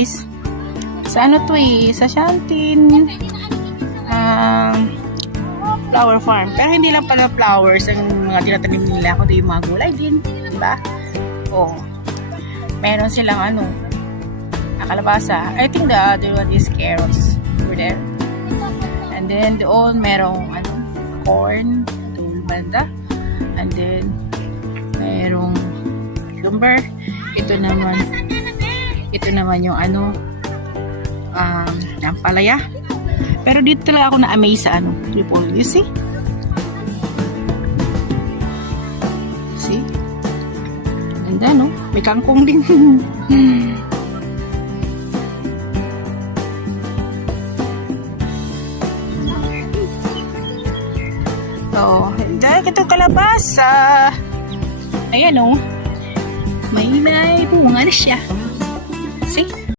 guys. Sa ano to eh, sa Shantin flower farm. Pero hindi lang pala flowers ang mga tinatanim nila, kundi yung mga gulay din, di ba? Oh. Meron silang ano, kalabasa. I think the other one is carrots over there. And then doon merong ano, corn, doon banda. And then merong cucumber. Ito naman yung ano, ampalaya. Pero dito lang ako na-amaze sa ano, repolyo. See? See? Ganda, no? May kangkong din. So, dahil itong kalabasa, ayan, no? May bunga na siya.